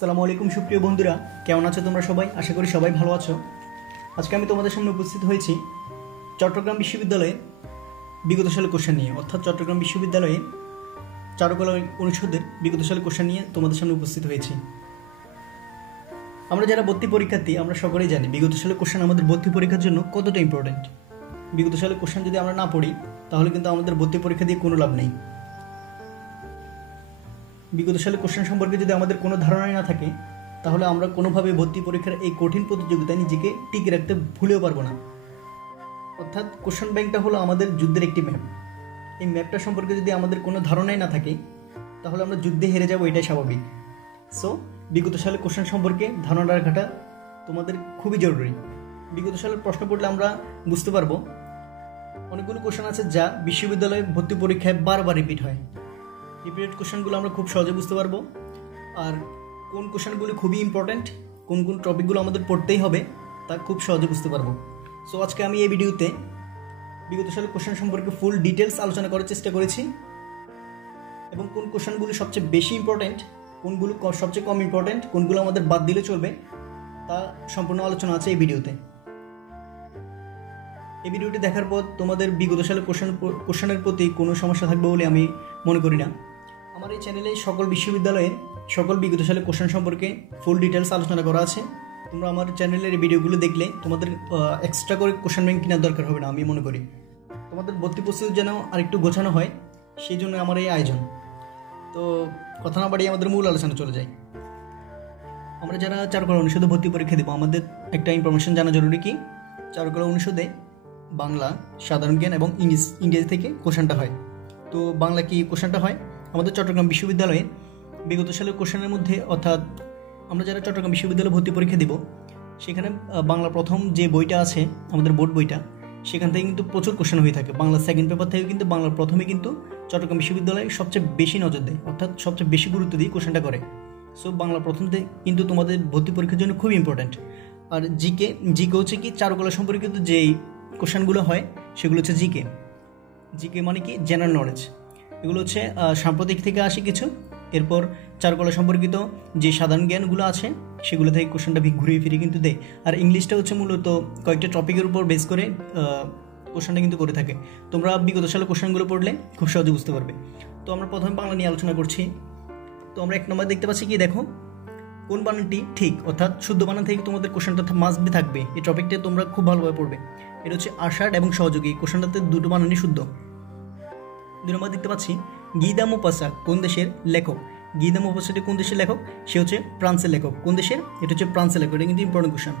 আসসালামু আলাইকুম সুপ্রিয় বন্ধুরা, কেমন আছো তোমরা সবাই? আশা করি সবাই ভালো আছো। আজকে আমি তোমাদের সামনে উপস্থিত হয়েছি চট্টগ্রাম বিশ্ববিদ্যালয়ে বিগত সালের কোশ্চেন নিয়ে, অর্থাৎ চট্টগ্রাম বিশ্ববিদ্যালয়ে চারুকলা অনুষদের বিগত সালের কোশ্চেন নিয়ে তোমাদের সামনে উপস্থিত হয়েছি। আমরা যারা ভর্তি পরীক্ষার্থী আমরা সকলেই জানি বিগত সালের কোশ্চেন আমাদের ভর্তি পরীক্ষার জন্য কতটা ইম্পর্টেন্ট। বিগত সালের কোশ্চেন যদি আমরা না পড়ি তাহলে কিন্তু আমাদের ভর্তি পরীক্ষা দিয়ে কোনো লাভ নেই। বিগত সালের কোশ্চেন সম্পর্কে যদি আমাদের কোনো ধারণাই না থাকে তাহলে আমরা কোনোভাবে ভর্তি পরীক্ষার এই কঠিন প্রতিযোগিতায় নিজেকে টিকে রাখতে ভুলেও পারবো না। অর্থাৎ কোশ্চেন ব্যাংকটা হলো আমাদের যুদ্ধের একটি ম্যাপ। এই ম্যাপটা সম্পর্কে যদি আমাদের কোনো ধারণাই না থাকে তাহলে আমরা যুদ্ধে হেরে যাবো, এটাই স্বাভাবিক। সো বিগত সালের কোশ্চেন সম্পর্কে ধারণা রাখাটা তোমাদের খুবই জরুরি। বিগত সালের প্রশ্ন পড়লে আমরা বুঝতে পারবো অনেকগুলো কোশ্চেন আছে যা বিশ্ববিদ্যালয়ে ভর্তি পরীক্ষায় বারবার রিপিট হয়। রিপিটেড কোশ্চেনগুলো আমরা খুব সহজে বুঝতে পারবো, আর কোন কোশ্চেনগুলো খুবই ইম্পর্ট্যান্ট, কোন কোন টপিকগুলো আমাদের পড়তেই হবে তা খুব সহজে বুঝতে পারবো। সো আজকে আমি এই ভিডিওতে বিগত সালের কোশ্চেন সম্পর্কে ফুল ডিটেলস আলোচনা করার চেষ্টা করেছি, এবং কোন কোশ্চেনগুলো সবচেয়ে বেশি ইম্পর্ট্যান্ট, কোনগুলো সবচেয়ে কম ইম্পর্ট্যান্ট, কোনগুলো আমাদের বাদ দিলে চলবে তা সম্পূর্ণ আলোচনা আছে এই ভিডিওতে। এই ভিডিওটি দেখার পর তোমাদের বিগত সালের কোশ্চেনের প্রতি কোনো সমস্যা থাকবে বলে আমি মনে করি না। আমার এই চ্যানেলে সকল বিশ্ববিদ্যালয়ের সকল বিগত সালের কোশ্চেন সম্পর্কে ফুল ডিটেলস আলোচনা করা আছে। তোমরা আমার চ্যানেলের এই ভিডিওগুলো দেখলে তোমাদের এক্সট্রা করে কোশ্চেন ব্যাংক কেনার দরকার হবে না, আমি মনে করি। তোমাদের ভর্তি প্রস্তুতি যেন আরেকটু গোছানো হয় সেই জন্য আমার এই আয়োজন। তো কথা না বাড়িয়ে আমাদের মূল আলোচনা চলে যায়। আমরা যারা চারুকলা অনুষদে ভর্তি পরীক্ষা দেবো আমাদের একটা ইনফরমেশন জানা জরুরি কি, চারুকলা অনুষদে বাংলা, সাধারণ জ্ঞান এবং ইংরেজি থেকে কোশ্চেনটা হয়। তো বাংলা কি কোশ্চেনটা হয় আমাদের চট্টগ্রাম বিশ্ববিদ্যালয়ে বিগত সালের কোশ্চেনের মধ্যে, অর্থাৎ আমরা যারা চট্টগ্রাম বিশ্ববিদ্যালয়ে ভর্তি পরীক্ষা দেব সেখানে বাংলা প্রথম যে বইটা আছে আমাদের বোর্ড বইটা, সেখান থেকে কিন্তু প্রচুর কোশ্চেন হয়ে থাকে। বাংলা সেকেন্ড পেপার থেকে কিন্তু বাংলার প্রথমে কিন্তু চট্টগ্রাম বিশ্ববিদ্যালয়ে সবচেয়ে বেশি নজর দেয়, অর্থাৎ সবচেয়ে বেশি গুরুত্ব দিয়ে কোশ্চেনটা করে। সো বাংলা প্রথম থেকে কিন্তু তোমাদের ভর্তি পরীক্ষার জন্য খুব ইম্পর্ট্যান্ট। আর জিকে হচ্ছে কি চারুকলা সম্পর্কিত যেই কোশ্চেনগুলো হয় সেগুলো হচ্ছে জিকে মানে কি জেনারেল নলেজ। এগুলো হচ্ছে সাম্প্রতিক থেকে আসে কিছু, এরপর চারুকলা সম্পর্কিত যে সাধারণ জ্ঞানগুলো আছে সেগুলো থেকে কোশ্চেনটা ঘুরিয়ে ফিরিয়ে কিন্তু দেয়। আর ইংলিশটা হচ্ছে মূলত কয়েকটা টপিকের উপর বেস করে কোশ্চেনটা কিন্তু করে থাকে। তোমরা বিগত সালে কোশ্চেনগুলো পড়লে খুব সহজে বুঝতে পারবে। তো আমরা প্রথমে বাংলা নিয়ে আলোচনা করছি। তো আমরা এক নম্বর দেখতে পাচ্ছি কি, দেখো কোন বানানটি ঠিক, অর্থাৎ শুদ্ধ বানান থেকে তোমাদের কোশ্চেনটা মাস্ট বি থাকবে। এই টপিকটা তোমরা খুব ভালোভাবে পড়বে। এটা হচ্ছে আষাঢ় এবং সহযোগী, কোশ্চেনটাতে দুটো বানানই শুদ্ধ। দুই নম্বর দেখতে পাচ্ছি গীতা মোপাসা কোন দেশের লেখক। গীতা মোপাসাটি কোন দেশের লেখক? সে হচ্ছে ফ্রান্সের লেখক। কোন দেশের? এটা হচ্ছে ফ্রান্সের লেখক। এটা কিন্তু ইম্পর্টেন্ট কোশ্চেন।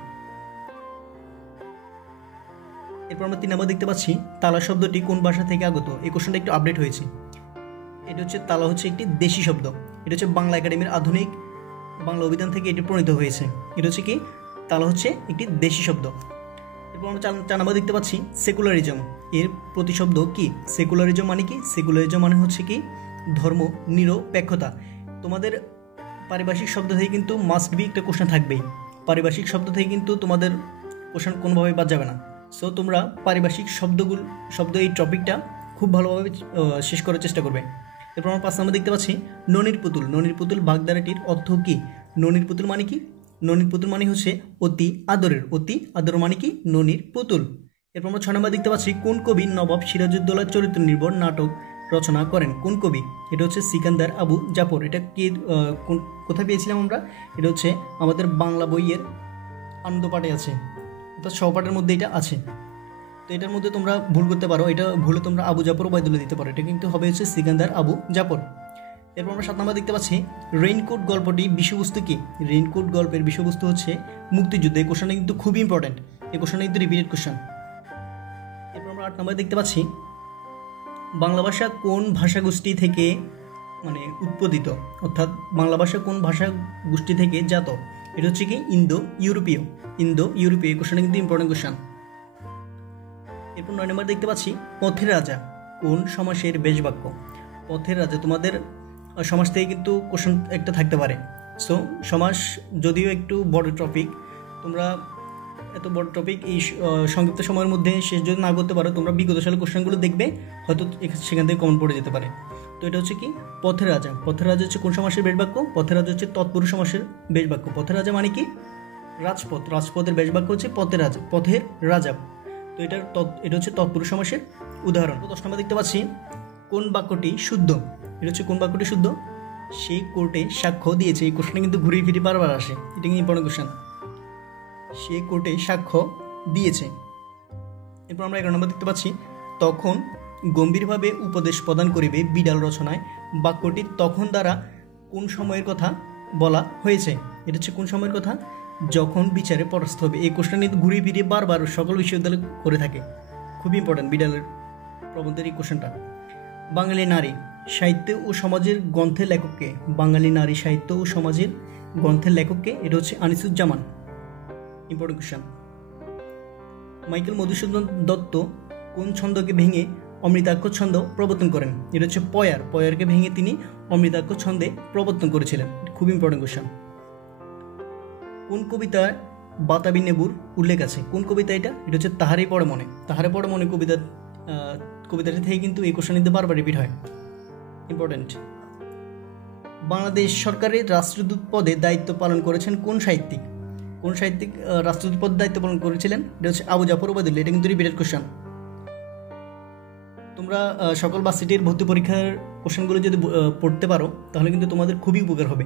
এরপর আমরা 3 নম্বর দেখতে পাচ্ছি তালা শব্দটি কোন ভাষা থেকে আগত। এই কোশ্চেনটা একটু আপডেট হয়েছে। এটা হচ্ছে তালা হচ্ছে একটি দেশি শব্দ। এটা হচ্ছে বাংলা একাডেমির আধুনিক বাংলা অভিধান থেকে এটি প্রণীত হয়েছে। এটা হচ্ছে কি, তালা হচ্ছে একটি দেশি শব্দ। এরপর আমরা 4 নম্বর দেখতে পাচ্ছি সেকুলারিজম। এর প্রতিশব্দ কি? সেকুলারিজম মানে কি? সেকুলারিজম মানে হচ্ছে কি ধর্ম নিরপেক্ষতা। তোমাদের পারিভাষিক শব্দ থেকে কিন্তু মাস্ট বি একটা কোশ্চেন থাকবেই। পারিভাষিক শব্দ থেকে কিন্তু তোমাদের কোশ্চেন কোনোভাবেই বাদ যাবে না। সো তোমরা পারিভাষিক শব্দ এই টপিকটা খুব ভালোভাবে শেষ করার চেষ্টা করবে। এরপর আমরা 5 নম্বর দেখতে পাচ্ছি ননির পুতুল। ননির পুতুল বাগধারাটির অর্থ কি? ননির পুতুল মানে কি? ননির পুতুল মানে হচ্ছে অতি আদরের। অতি আদর মানে কি? ননির পুতুল। এরপর আমরা 6 নম্বর দেখতে পাচ্ছি কোন কবি নবাব সিরাজউদ্দৌলার চরিত্র নির্ভর নাটক রচনা করেন। কোন কবি? এটা হচ্ছে সিকান্দার আবু জাফর। এটা কি কোথায় পেয়েছিলাম আমরা? এটা হচ্ছে আমাদের বাংলা বইয়ের আনন্দ পাঠে আছে, অর্থাৎ সহপাঠের মধ্যে এটা আছে। তো এটার মধ্যে তোমরা ভুল করতে পারো, এটা ভুলে তোমরা আবু জাফর ওবায়দুল্লাহ দিতে পারো। এটা কিন্তু হবে হচ্ছে সিকান্দার আবু জাফর। এরপর আমরা 7 নম্বর দেখতে পাচ্ছি রেইনকোট গল্পটি বিষয়বস্তু কি? রেইনকোট গল্পের বিষয়বস্তু হচ্ছে মুক্তিযুদ্ধ। এই কোশ্চেনটা কিন্তু খুবই ইম্পর্টেন্ট। এই কোশ্চেনটা কিন্তু রিপিটেড কোশ্চেন। এরপর আমরা 8 নম্বর দেখতে পাচ্ছি বাংলা ভাষা কোন ভাষাগোষ্ঠী থেকে মানে উৎপাদিত, অর্থাৎ বাংলা ভাষা কোন ভাষা গোষ্ঠী থেকে জাত। এটা হচ্ছে কি ইন্দো ইউরোপীয়। এই কোশ্চেনটা কিন্তু ইম্পর্টেন্ট কোশ্চেন। এরপর 9 নম্বর দেখতে পাচ্ছি পথের রাজা কোন সমাসের বেশ বাক্য। পথের রাজা তোমাদের সমাজ থেকে কিন্তু কোশ্চেন একটা থাকতে পারে। সো সমাস যদিও একটু বড় টপিক, তোমরা এত বড় টপিক এই সংক্ষিপ্ত সময়ের মধ্যে শেষ যদি না করতে পারো তোমরা বিগত সালের কোশ্চেনগুলো দেখবে, হয়তো সেখান থেকে কমন পড়ে যেতে পারে। তো এটা হচ্ছে কি পথের রাজা। পথের রাজা হচ্ছে কোন সমাসের বেশ বাক্য? পথের রাজা হচ্ছে তৎপুরুষ সমাসের বেশ বাক্য। পথের রাজা মানে কি? রাজপথ। রাজপথের বেশ বাক্য হচ্ছে পথের রাজা, পথের রাজা। তো এটা হচ্ছে তৎপুরুষ সমাসের উদাহরণ। 10 নম্বর দেখতে পাচ্ছি কোন বাক্যটি শুদ্ধ? এটা হচ্ছে কোন বাক্যটি শুদ্ধ? সেই কোর্টে সাক্ষ্য দিয়েছে। এই কোশ্চেনটা কিন্তু ঘুরিয়ে ফিরে বারবার আসে, এটা কিন্তু ইম্পর্টেন্ট কোশ্চেন। সে কোর্টে সাক্ষ্য দিয়েছে। এরপর আমরা 11 নম্বর দেখতে পাচ্ছি তখন গম্ভীরভাবে উপদেশ প্রদান করিবে বিড়াল রচনায় বাক্যটি তখন দ্বারা কোন সময়ের কথা বলা হয়েছে? এটা হচ্ছে কোন সময়ের কথা? যখন বিচারে পরাস্ত হবে। এই কোশ্চেন কিন্তু ঘুরিয়ে ফিরিয়ে বারবার সকল বিশ্ববিদ্যালয় করে থাকে, খুবই ইম্পর্টেন্ট বিড়ালের প্রবন্ধের এই কোশ্চেনটা। বাঙালি নারী সাহিত্য ও সমাজের গ্রন্থের লেখককে? বাঙালি নারী সাহিত্য ও সমাজের গ্রন্থের লেখককে? এটা হচ্ছে Anisuzzaman. Important question. Michael Madhusudan Dutta কোন ছন্দকে ভেঙে অমৃতাক্ষর ছন্দ প্রবর্তন করেন? এটা হচ্ছে পয়ার। পয়ারকে ভেঙে তিনি অমৃতাক্ষর ছন্দে প্রবর্তন করেছিলেন। খুব ইম্পর্টেন্ট কোশ্চেন। কোন কবিতায় বাতাবি নেবুর উল্লেখ আছে? কোন কবিতা এটা? এটা হচ্ছে তাহারে পড়ে মনে। তাহারে পড়ে মনে কবিতাটি থেকে কিন্তু এই কোশ্চেন নিতে বারবার রিপিট হয়, ইম্পর্টেন্ট। বাংলাদেশ সরকারের রাষ্ট্রদূত পদে দায়িত্ব পালন করেছেন কোন সাহিত্যিক? কোন সাহিত্যিক রাষ্ট্রদূত পদে দায়িত্ব পালন করেছিলেন? এটা হচ্ছে আবু জাফর ওবায়দুল্লাহ। এটা কিন্তু রিপিটেড কোশ্চেন। তোমরা সকল ভার্সিটির ভর্তি পরীক্ষার কোশ্চেনগুলো যদি পড়তে পারো তাহলে কিন্তু তোমাদের খুবই উপকার হবে।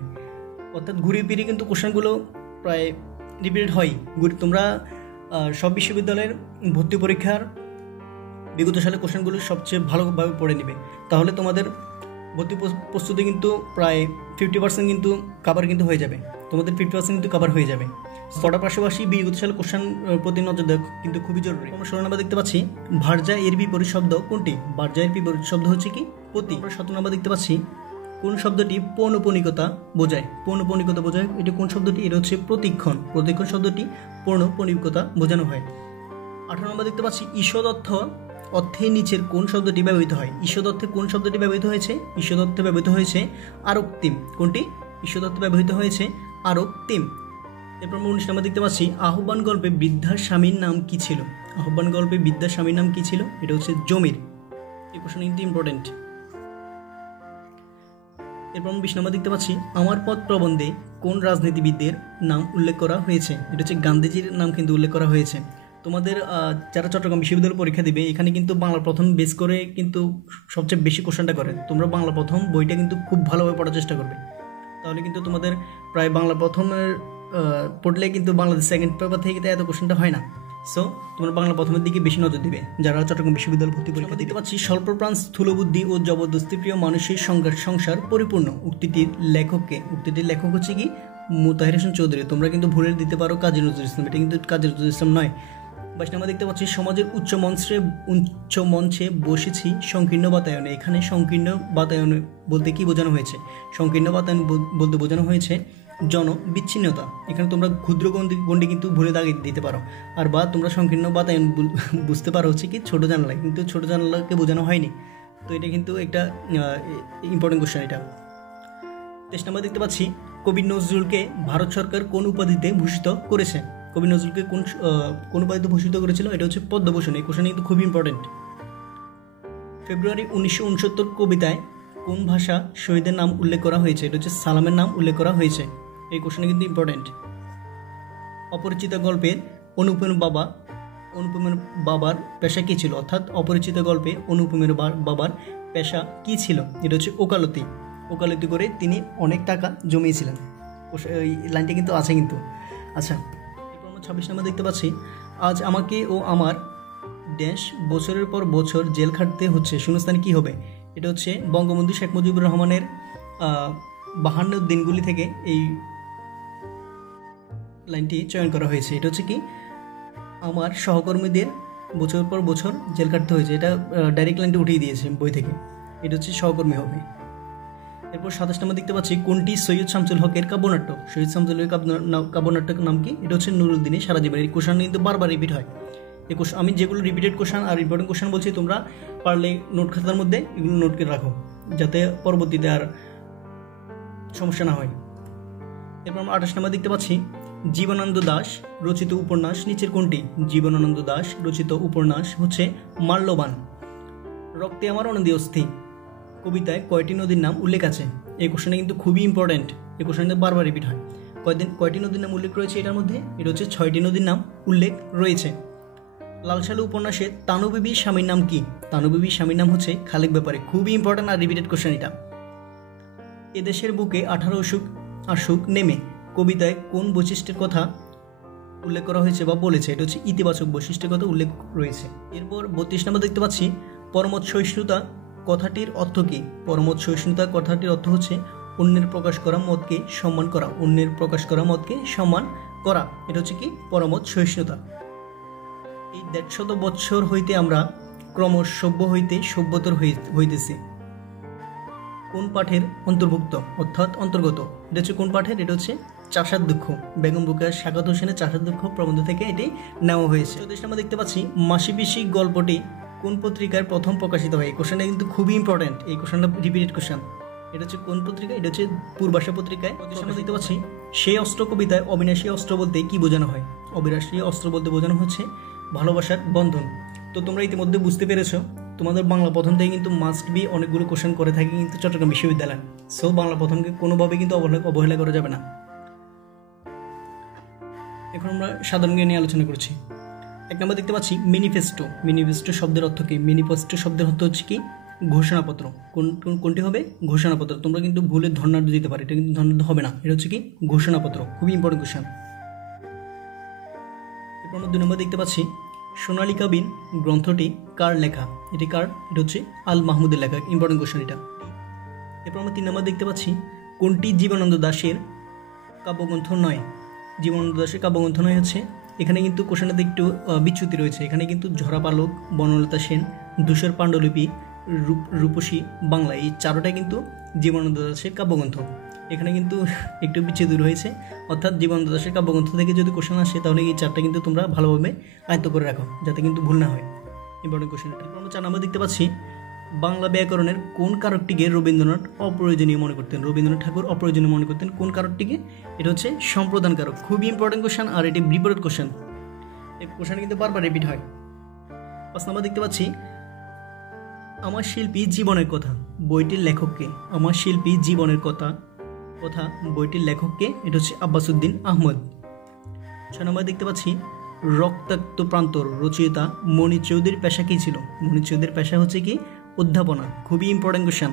অর্থাৎ ঘুরিয়ে ফিরিয়ে কিন্তু কোশ্চেনগুলো প্রায় রিপিটেড হয়। তোমরা সব বিশ্ববিদ্যালয়ের ভর্তি পরীক্ষার বিগত সালের কোশ্চেনগুলো সবচেয়ে ভালোভাবে পড়ে নেবে, তাহলে তোমাদের ভর্তি প্রস্তুতি কিন্তু প্রায় 50% কিন্তু কাভার কিন্তু হয়ে যাবে। তোমাদের 50% কিন্তু কাভার হয়ে যাবে। পড়ার পাশাপাশি বিগত সালের কোশ্চেন প্রতি নজর দেওয়া কিন্তু খুবই জরুরি। আমরা 16 নম্বর দেখতে পাচ্ছি ভার্যা এর বিপরীত শব্দ কোনটি? ভার্যা এর বিপরীত শব্দ হচ্ছে কি? পতি। আমরা 17 নম্বর দেখতে পাচ্ছি কোন শব্দটি পৌনঃপুনিকতা বোঝায়? পৌনঃপুনিকতা বোঝায় এটা কোন শব্দটি? এটা হচ্ছে প্রতিক্ষণ। প্রতিক্ষণ শব্দটি পৌনঃপুনিকতা বোঝানো হয়। 18 নম্বর দেখতে পাচ্ছি ঈষদ অর্থে নিচের কোন শব্দটি ব্যবহৃত হয়? ঈষদ অর্থে কোন শব্দটি ব্যবহৃত হয়েছে? ঈষদ অর্থে ব্যবহৃত হয়েছে আরক্তিম। কোনটি? ঈষদ অর্থে ব্যবহৃত হয়েছে আরক্তিম। এরপর 19 নম্বর দেখতে পাচ্ছি আহ্বান গল্পে বৃদ্ধার স্বামীর নাম কি ছিল? আহ্বান গল্পে বৃদ্ধার স্বামীর নাম কি ছিল? এটা হচ্ছে জমির। এই প্রশ্ন কিন্তু ইম্পর্টেন্ট। এরপর 20 নম্বর দেখতে পাচ্ছি আমার পথ প্রবন্ধে কোন রাজনীতিবিদদের নাম উল্লেখ করা হয়েছে? এটা হচ্ছে গান্ধীজির নাম কিন্তু উল্লেখ করা হয়েছে। তোমাদের যারা চট্টগ্রাম বিশ্ববিদ্যালয়ে পরীক্ষা দিবে এখানে কিন্তু বাংলা প্রথম বেস করে কিন্তু সবচেয়ে বেশি কোশ্চেনটা করে। তোমরা বাংলা প্রথম বইটা কিন্তু খুব ভালোভাবে পড়ার চেষ্টা করবে, তাহলে কিন্তু তোমাদের প্রায় বাংলা প্রথমের পড়লে কিন্তু বাংলাদেশ সেকেন্ড পেপার থেকে কিন্তু এত কোশ্চেনটা হয় না। সো তোমরা বাংলা প্রথমের দিকে বেশি নজর দিবে যারা চট্টগ্রাম বিশ্ববিদ্যালয় ভর্তি পরীক্ষা দিতে পাচ্ছি। স্বল্পপ্রাণ স্থূলবুদ্ধি ও জবরদস্তি প্রিয় মানুষের সংসার পরিপূর্ণ উক্তিটির লেখককে? উক্তিটির লেখক হচ্ছে কি? মুতাহির হোসেন চৌধুরী। তোমরা কিন্তু ভুলে দিতে পারো কাজী নজরুল ইসলাম, এটা কিন্তু কাজী নজরুল ইসলাম নয়। 22 নম্বর দেখতে পাচ্ছি সমাজের উচ্চ মঞ্চে বসেছি সংকীর্ণ বাতায়নে। এখানে সংকীর্ণ বাতায়ন বলতে কি বোঝানো হয়েছে? সংকীর্ণ বাতায়ন বলতে বোঝানো হয়েছে জনবিচ্ছিন্নতা। এখানে তোমরা ক্ষুদ্র গণ্ডি কিন্তু ভুলে দাগিয়ে দিতে পারো, আর বা তোমরা সংকীর্ণ বাতায়ন বুঝতে পারো হচ্ছে কি ছোট জানালা, কিন্তু ছোট জানালাকে বোঝানো হয়নি। তো এটা কিন্তু একটা ইম্পর্টেন্ট কোশ্চেন এটা। 23 নম্বর দেখতে পাচ্ছি কবি নজরুলকে ভারত সরকার কোন উপাধিতে ভূষিত করেছে? কবি নজরুলকে কোন উপাধিতে ভূষিত করেছিল? এটা হচ্ছে পদ্মভূষণ। এই কোশ্চেন কিন্তু খুবই ইম্পর্টেন্ট। ফেব্রুয়ারি 1969 কবিতায় কোন ভাষা শহীদের নাম উল্লেখ করা হয়েছে? এটা হচ্ছে সালামের নাম উল্লেখ করা হয়েছে। এই কোশ্চেন কিন্তু ইম্পর্টেন্ট। অপরিচিত গল্পের অনুপমের বাবার পেশা কী ছিল? অর্থাৎ অপরিচিত গল্পে অনুপমের বাবার পেশা কী ছিল? এটা হচ্ছে ওকালতি। ওকালতি করে তিনি অনেক টাকা জমিয়েছিলেন। এই লাইনটা কিন্তু আছে কিন্তু। আচ্ছা, এরপর আমরা 26 নম্বর দেখতে পাচ্ছি আজ আমাকে ও আমার দেশ বছরের পর বছর জেল খাটতে হচ্ছে, শূন্যস্থানে কী হবে? এটা হচ্ছে বঙ্গবন্ধু শেখ মুজিবুর রহমানের 52 দিনগুলি থেকে এই লাইনটি চয়ন করা হয়েছে। এটা হচ্ছে কি? আমার সহকর্মীদের বছর পর বছর জেল কাটতে হয়েছে। এটা ডাইরেক্ট লাইনটি উঠিয়ে দিয়েছে বই থেকে। এটা হচ্ছে সহকর্মী হবে। এরপর 27 নম্বর দেখতে পাচ্ছি কোনটি সৈয়দ শামসুল হকের কাব্যনাট্য? সৈয়দ শামসুল হকের কাব্যনাট্যের নাম কি? এটা হচ্ছে নুরুদ্দিনের সারা জীবন। এই কোশ্চেন কিন্তু বারবার রিপিট হয়। এই কোশ্চেন আমি যেগুলো রিপিটেড কোশ্চেন আর ইম্পর্টেন্ট কোশ্চেন বলছি, তোমরা পারলে নোট খাতার মধ্যে এগুলো নোট করে রাখো যাতে পরবর্তীতে আর সমস্যা না হয়। এরপর আমরা 28 নম্বর দেখতে পাচ্ছি জীবনানন্দ দাশ রচিত উপন্যাস নিচের কোনটি? জীবনানন্দ দাশ রচিত উপন্যাস হচ্ছে মাল্যবান। রক্তে আমার অনন্দী অস্থি। কবিতায় কয়টি নদীর নাম উল্লেখ আছে? এই কোশ্চেনটা কিন্তু খুবই ইম্পর্ট্যান্ট, এই কোশ্চেনটা বারবার রিপিট হয়। কয়টি নদীর নাম উল্লেখ রয়েছে এটার মধ্যে? এটা হচ্ছে 6টি নদীর নাম উল্লেখ রয়েছে। লাল সালু উপন্যাসে তানুবিবির স্বামীর নাম কি? তানুবিবির স্বামীর নাম হচ্ছে খালেক ব্যাপারী। খুবই ইম্পর্ট্যান্ট আর রিপিটেড কোশ্চেন এটা। এদেশের বুকে 18 আসুক নেমে কবিতায় কোন বৈশিষ্ট্যের কথা উল্লেখ করা হয়েছে বা বলেছে? এটা হচ্ছে ইতিবাচক বৈশিষ্ট্যের কথা উল্লেখ রয়েছে। এরপর 32 নম্বর দেখতে পাচ্ছি, পরমত সহিষ্ণুতা কথাটির অর্থ কী? পরমত সহিষ্ণুতা কথাটির অর্থ হচ্ছে অন্যের প্রকাশ করা মতকে সম্মান করা। অন্যের প্রকাশ করা মতকে সম্মান করা, এটা হচ্ছে কি পরমত সহিষ্ণুতা। এই 150 বৎসর হইতে আমরা ক্রমশ সভ্য হইতে সভ্যতর হইতেছি কোন পাঠের অন্তর্ভুক্ত অর্থাৎ অন্তর্গত? এটা হচ্ছে কোন পাঠের? এটা হচ্ছে চাষার দুঃখ, বেগম রোকেয়া সাখাওয়াত হোসেনের চাষার দুঃখ প্রবন্ধ থেকে এটি নেওয়া হয়েছে। 34 আমরা দেখতে পাচ্ছি, মাসি পিসি গল্পটি কোন পত্রিকায় প্রথম প্রকাশিত হয়? এই কোশ্চেনটা কিন্তু খুবই ইম্পর্টেন্ট, এই কোশ্চেনটা রিপিটেড কোশ্চেন। এটা হচ্ছে কোন পত্রিকা? এটা হচ্ছে পূর্বাশা পত্রিকায়। আমরা দেখতে পাচ্ছি, সেই অস্ত্র কবিতায় অবিনাশী অস্ত্র বলতে কি বোঝানো হয়? অবিনাশী অস্ত্র বলতে বোঝানো হচ্ছে ভালোবাসার বন্ধন। তো তোমরা ইতিমধ্যে বুঝতে পেরেছো, তোমাদের বাংলা প্রথম থেকে কিন্তু মাস্ট বি অনেকগুলো কোশ্চেন করে থাকে কিন্তু চট্টগ্রাম বিশ্ববিদ্যালয়। সো বাংলা প্রথমকে কোনোভাবে কিন্তু অবহেলা করা যাবে না। এখন আমরা সাধারণ জ্ঞান নিয়ে আলোচনা করছি। 1 নম্বর দেখতে পাচ্ছি ম্যানিফেস্টো। ম্যানিফেস্টো শব্দের অর্থ কি? ম্যানিফেস্টো শব্দের অর্থ হচ্ছে কি ঘোষণাপত্র। কোনটি হবে? ঘোষণাপত্র। তোমরা কিন্তু ভুলে ধর্ণাঢ্য দিতে পারো, এটা কিন্তু ধর্ণাঢ্য হবে না, এটা হচ্ছে কি ঘোষণাপত্র। খুবই ইম্পর্টেন্ট কোশ্চেন। এরপর আমরা 2 নম্বর দেখতে পাচ্ছি, সোনালী কাবিন গ্রন্থটি কার লেখা? এটি কার? এটা হচ্ছে আল মাহমুদের লেখা। ইম্পর্টেন্ট কোশ্চেন এটা। এরপর আমরা 3 নম্বর দেখতে পাচ্ছি, কোনটি জীবনানন্দ দাশের কাব্যগ্রন্থ নয়? জীবনানন্দ দাশের কাব্যগ্রন্থ নয় হচ্ছে, এখানে কিন্তু কোশ্চেনটাতে একটু বিচ্যুতি রয়েছে। এখানে কিন্তু ঝরা পালক, বনলতা সেন, ধূসর পাণ্ডুলিপি, রূপসী বাংলা, এই 4টা কিন্তু জীবনানন্দ দাশের কাব্যগ্রন্থ। এখানে কিন্তু একটু বিচ্ছেদ রয়েছে, অর্থাৎ জীবনানন্দ দাশের কাব্যগ্রন্থ থেকে যদি কোশ্চেন আসে তাহলে এই 4টা কিন্তু তোমরা ভালোভাবে আয়ত্ত করে রাখো, যাতে কিন্তু ভুল না হয়। ইম্পর্টেন্ট কোশ্চেন এটা। আমরা 4 নম্বর দেখতে পাচ্ছি, বাংলা ব্যাকরণের কোন কারকটিকে রবীন্দ্রনাথ অপ্রয়োজনীয় মনে করতেন? রবীন্দ্রনাথ ঠাকুর অপ্রয়োজনীয় মনে করতেন কোন কারকটিকে? এটা হচ্ছে সম্প্রদান কারক। খুবই ইম্পর্টেন্ট কোশ্চেন আর এটি বিপরীত কোশ্চেন। এই কোশ্চেন কিন্তু বারবার রিপিট হয়। 5 নম্বর দেখতে পাচ্ছি, আমার শিল্পী জীবনের কথা বইটির লেখককে? আমার শিল্পী জীবনের কথা বইটির লেখককে? এটা হচ্ছে আব্বাস উদ্দিন আহমদ। 6 নম্বর দেখতে পাচ্ছি, রক্তাক্ত প্রান্তর রচয়িতা মনির চৌধুরীর পেশা কী ছিল? মনির চৌধুরীর পেশা হচ্ছে কি অধ্যাপনা। খুবই ইম্পর্টেন্ট কোশ্চেন।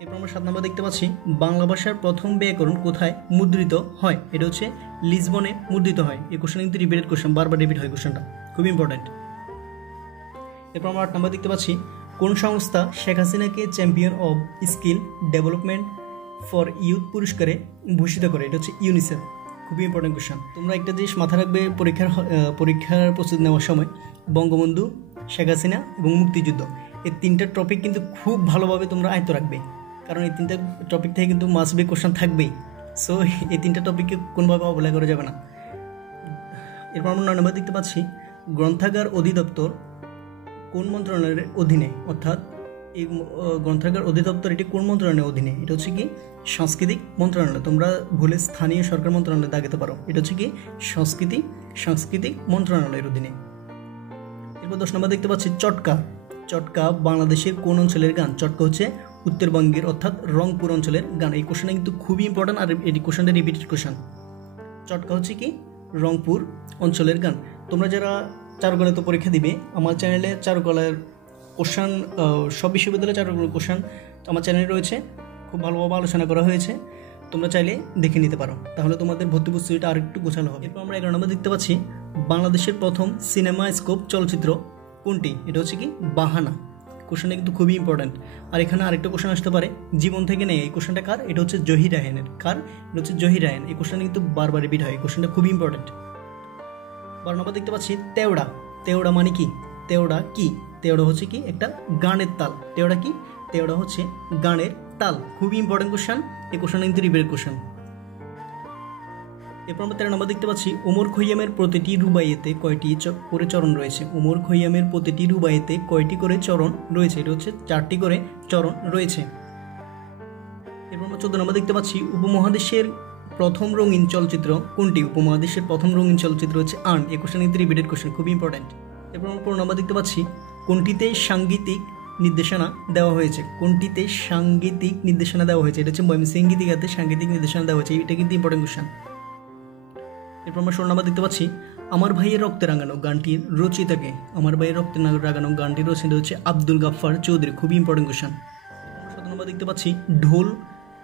এরপর আমরা 7 নম্বর দেখতে পাচ্ছি, বাংলা ভাষার প্রথম ব্যাকরণ কোথায় মুদ্রিত হয়? এটা হচ্ছে লিসবনে মুদ্রিত হয়। এই কোশ্চেন কিন্তু রিপিটেড কোশ্চেন, বারবার রিপিট হয় কোশ্চেনটা, খুবই ইম্পর্টেন্ট। এরপর আমরা 8 নম্বর দেখতে পাচ্ছি, কোন সংস্থা শেখ হাসিনাকে champion of skill development for youth পুরস্কারে ভূষিত করে? এটা হচ্ছে ইউনিসেফ। খুবই ইম্পর্টেন্ট কোশ্চেন। তোমরা একটা জিনিস মাথায় রাখবে পরীক্ষার প্রস্তুতি নেওয়ার সময়, বঙ্গবন্ধু, শেখ হাসিনা এবং মুক্তিযুদ্ধ, এই 3টা টপিক কিন্তু খুব ভালোভাবে তোমরা আয়ত্ত রাখবে, কারণ এই 3টা টপিক থেকে কিন্তু মাস্ট বি কোশ্চেন থাকবেই। সো এই 3টা টপিককে কোনোভাবে অবহেলা করা যাবে না। এরপর আমরা 9 নম্বর দেখতে পাচ্ছি, গ্রন্থাগার অধিদপ্তর কোন মন্ত্রণালয়ের অধীনে? অর্থাৎ এই গ্রন্থাগার অধিদপ্তর এটি কোন মন্ত্রণালয়ের অধীনে? এটা হচ্ছে কি সাংস্কৃতিক মন্ত্রণালয়। তোমরা ভুলে স্থানীয় সরকার মন্ত্রণালয় দাগাতে পারো, এটা হচ্ছে কি সাংস্কৃতিক মন্ত্রণালয়ের অধীনে। এরপর 10 নম্বর দেখতে পাচ্ছি, চটকা বাংলাদেশের কোন অঞ্চলের গান? চটকা হচ্ছে উত্তরবঙ্গের অর্থাৎ রংপুর অঞ্চলের গান। এই কোশ্চেনটা কিন্তু খুবই ইম্পর্টেন্ট আর এই কোশ্চেনটা রিপিটেড কোশ্চেন। চটকা হচ্ছে কি রংপুর অঞ্চলের গান। তোমরা যারা চারুকলায় তো পরীক্ষা দিবে, আমার চ্যানেলে চারুকলার কোশ্চেন, সব বিশ্ববিদ্যালয়ে চারুকলার কোশ্চেন আমার চ্যানেলে রয়েছে, খুব ভালোভাবে আলোচনা করা হয়েছে, তোমরা চাইলে দেখে নিতে পারো, তাহলে তোমাদের ভর্তি প্রস্তুতিটা আর একটু গোছানো হবে। এরপর আমরা 11 নম্বর দেখতে পাচ্ছি, বাংলাদেশের প্রথম সিনেমা স্কোপ চলচ্চিত্র কোনটি? এটা হচ্ছে কি বাহানা। কোশ্চেনটা কিন্তু খুবই ইম্পর্টেন্ট। আর এখানে আরেকটা কোশ্চেন আসতে পারে জীবন থেকে নেই, এই কোশ্চেনটা কার? এটা হচ্ছে জহির রায়হানের। কার? এটা হচ্ছে জহির রায়হান। এই কোশ্চেনটা কিন্তু বারবার রিপিট হয়, এই কোশ্চেনটা খুবই ইম্পর্টেন্ট। 12 নম্বর দেখতে পাচ্ছি, তেওড়া মানে কি? তেওড়া হচ্ছে কি একটা গানের তাল। তেওড়া কি? তেওড়া হচ্ছে গানের তাল। খুবই ইম্পর্টেন্ট কোশ্চেন, এই কোশ্চেনটা কিন্তু রিপিটেড কোশ্চেন। এরপর আমরা 13 নম্বর দেখতে পাচ্ছি, ওমর খৈয়ামের প্রতিটি রুবাইয়েতে কয়টি করে চরণ রয়েছে? ওমর খৈয়ামের প্রতিটি রুবাইয়েতে কয়টি করে চরণ রয়েছে? এটা হচ্ছে 4টি করে চরণ রয়েছে। এরপর আমরা 14 নম্বর দেখতে পাচ্ছি, উপমহাদেশের প্রথম রঙিন চলচ্চিত্র কোনটি? উপমহাদেশের প্রথম রঙিন চলচ্চিত্র হচ্ছে আর্ন। এই কোশ্চেন কিন্তু রিপিটেড কোশ্চেন, খুবই ইম্পর্টেন্ট। এরপর আমরা 15 নম্বর দেখতে পাচ্ছি, কোনটিতে সাংগীতিক নির্দেশনা দেওয়া হয়েছে? কোনটিতে সাংগীতিক নির্দেশনা দেওয়া হয়েছে? এটা হচ্ছে ময়মনসিংহ গীতিকাতে সাংগীতিক নির্দেশনা দেওয়া হয়েছে। এটা কিন্তু ইম্পর্টেন্ট কোশ্চেন। এরপর আমরা 16 নাম্বার দেখতে পাচ্ছি, আমার ভাইয়ের রক্তে রাঙানো গানটির রচয়িতাকে? আমার ভাইয়ের রক্তে রাঙানো গানটির রচয়িতা হচ্ছে আব্দুল গাফফার চৌধুরী। খুবই ইম্পর্টেন্ট কোশ্চেন। 17 নাম্বার দেখতে পাচ্ছি, ঢোল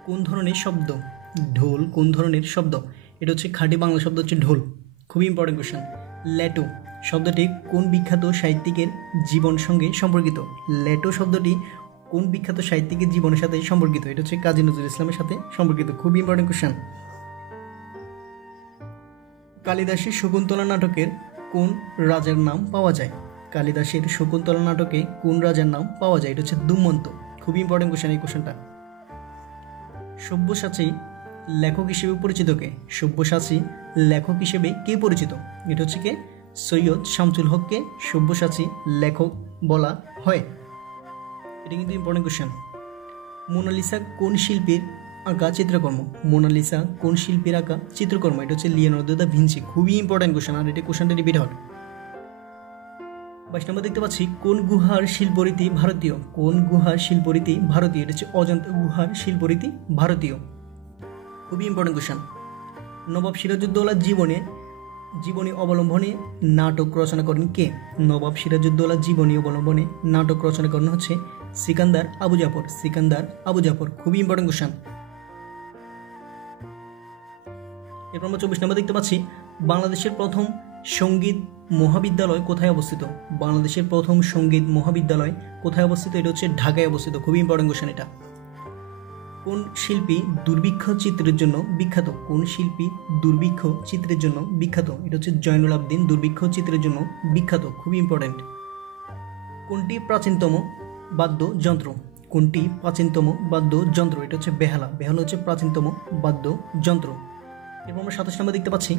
কোন ধরনের শব্দ? ঢোল কোন ধরনের শব্দ? এটা হচ্ছে খাঁটি বাংলা শব্দ হচ্ছে ঢোল। খুবই ইম্পর্টেন্ট কোশ্চেন। ল্যাটো শব্দটি কোন বিখ্যাত সাহিত্যিকের জীবন সঙ্গে সম্পর্কিত? ল্যাটো শব্দটি কোন বিখ্যাত সাহিত্যিকের জীবনের সাথে সম্পর্কিত? এটা হচ্ছে কাজী নজরুল ইসলামের সাথে সম্পর্কিত। খুবই ইম্পর্টেন্ট কোশ্চেন। কালিদাসের শকুন্তলা নাটকের কোন রাজার নাম পাওয়া যায়? কালিদাসের শকুন্তলা নাটকে কোন রাজার নাম পাওয়া যায়? এটা হচ্ছে দুমন্ত। খুবই ইম্পর্টেন্ট কোশ্চেন এই কোশ্চেনটা। সব্যসাচী লেখক হিসেবে পরিচিত কে? সব্যসাচী লেখক হিসেবে কে পরিচিত? এটা হচ্ছে কে? সৈয়দ শামসুল হককে সব্যসাচী লেখক বলা হয়। এটা কিন্তু ইম্পর্টেন্ট কোশ্চেন। মোনালিসা কোন শিল্পীর আঁকা চিত্রকর্ম? মোনালিসা কোন শিল্পীর আঁকা চিত্রকর্ম? এটা হচ্ছে লিওনার্দো দা ভিঞ্চি। খুবই ইম্পর্টেন্ট কোশ্চেন, আর এটা কোশ্চেনটা রিপিট হয়। 22 নম্বর দেখতে পাচ্ছি, কোন গুহার শিল্পরীতি ভারতীয়? কোন গুহার শিল্পরীতি ভারতীয়? এটা হচ্ছে অজন্তা গুহার শিল্পরীতি ভারতীয়। খুবই ইম্পর্টেন্ট কোশ্চেন। নবাব সিরাজউদ্দৌলার জীবনী অবলম্বনে নাটক রচনা করেন কে? নবাব সিরাজউদ্দৌলার জীবনী অবলম্বনে নাটক রচনা করেন হচ্ছে সিকান্দার আবু জাফর। সিকান্দার আবু জাফর। খুবই ইম্পর্টেন্ট কোশ্চেন। এরপর আমরা 24 নম্বর দেখতে পাচ্ছি, বাংলাদেশের প্রথম সঙ্গীত মহাবিদ্যালয় কোথায় অবস্থিত? বাংলাদেশের প্রথম সঙ্গীত মহাবিদ্যালয় কোথায় অবস্থিত? এটা হচ্ছে ঢাকায় অবস্থিত। খুবই ইম্পর্টেন্ট কোশ্চেন এটা। কোন শিল্পী দুর্ভিক্ষ চিত্রের জন্য বিখ্যাত? কোন শিল্পী দুর্ভিক্ষ চিত্রের জন্য বিখ্যাত? এটা হচ্ছে জয়নুল আবদিন দুর্ভিক্ষ চিত্রের জন্য বিখ্যাত। খুবই ইম্পর্টেন্ট। কোনটি প্রাচীনতম বাদ্যযন্ত্র? কোনটি প্রাচীনতম বাদ্যযন্ত্র? এটা হচ্ছে বেহালা। বেহালা হচ্ছে প্রাচীনতম বাদ্যযন্ত্র। এরপর আমরা 27 নম্বর দেখতে পাচ্ছি,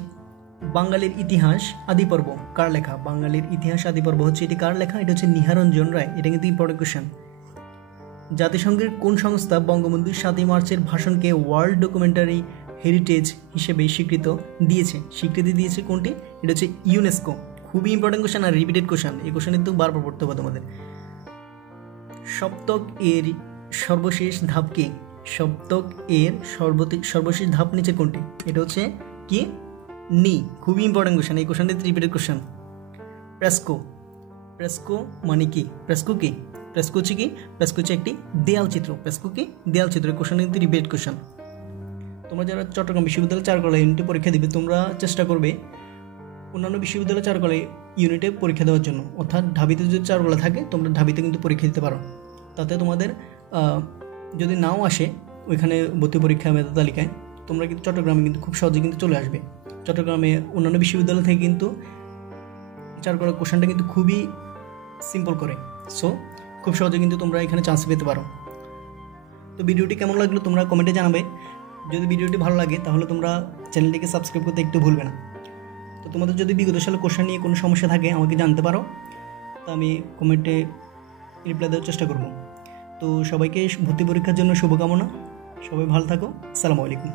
বাঙালির ইতিহাস আদি পর্ব কার লেখা? বাঙালির ইতিহাস আদি পর্ব হচ্ছে এটি কার লেখা? এটা হচ্ছে নিহারঞ্জন রায়। এটা কিন্তু ইম্পর্টেন্ট কোশ্চেন। জাতিসংঘের কোন সংস্থা বঙ্গবন্ধুর 7ই মার্চের ভাষণকে ওয়ার্ল্ড ডকুমেন্টারি হেরিটেজ হিসেবে স্বীকৃতি দিয়েছে কোনটি? এটা হচ্ছে ইউনেস্কো। খুবই ইম্পর্টেন্ট কোশ্চেন আর রিপিটেড কোশ্চেন। এই কোশ্চেন কিন্তু বারবার পড়তে হবে তোমাদের। সপ্তক এর সর্বশেষ ধাপ কি? সপ্তক এর সর্বশেষ ধাপ নিচে কোনটি? এটা হচ্ছে কি? নি। খুবই ইম্পর্টেন্ট কোশ্চেন। এই কোশ্চেনটি রিপিটেড কোশ্চেন। প্রেস্কো মানে কি? প্রেস্কো কি? প্রেস্কো হচ্ছে কি? প্রেস্কো হচ্ছে একটি দেয়াল চিত্র। প্রেস্কো কি? দেয়াল চিত্র। এই কোশ্চেন কিন্তু রিপিটেড কোশ্চেন। তোমরা যারা চট্টগ্রাম বিশ্ববিদ্যালয় চারুকলা ইউনিটে পরীক্ষা দিবে, তোমরা চেষ্টা করবে অন্যান্য বিশ্ববিদ্যালয় চারুকলা ইউনিটে পরীক্ষা দেওয়ার জন্য। অর্থাৎ ঢাবিতে যদি চারুকলা থাকে, তোমরা ঢাবিতে কিন্তু পরীক্ষা দিতে পারো। তাতে তোমাদের যদি নাও আসে ওইখানে ভর্তি পরীক্ষা মেধা তালিকায়, তোমরা কিন্তু চট্টগ্রামে কিন্তু খুব সহজে কিন্তু চলে আসবে। চট্টগ্রামে অন্যান্য বিশ্ববিদ্যালয় থেকে কিন্তু চারুকলা কোশ্চেনটা কিন্তু খুবই সিম্পল করে। সো খুব সহজে কিন্তু তোমরা এখানে চান্স পেতে পারো। তো ভিডিওটি কেমন লাগলো তোমরা কমেন্টে জানাবে। যদি ভিডিওটি ভালো লাগে তাহলে তোমরা চ্যানেলটিকে সাবস্ক্রাইব করতে একটু ভুলবে না। তো তোমাদের যদি বিগত সালে কোশ্চেন নিয়ে কোনো সমস্যা থাকে আমাকে জানতে পারো, তো আমি কমেন্টে রিপ্লাই দেওয়ার চেষ্টা করব। তো সবাইকে ভর্তি পরীক্ষার জন্য শুভকামনা। সবাই ভালো থাকো। আসসালামু আলাইকুম।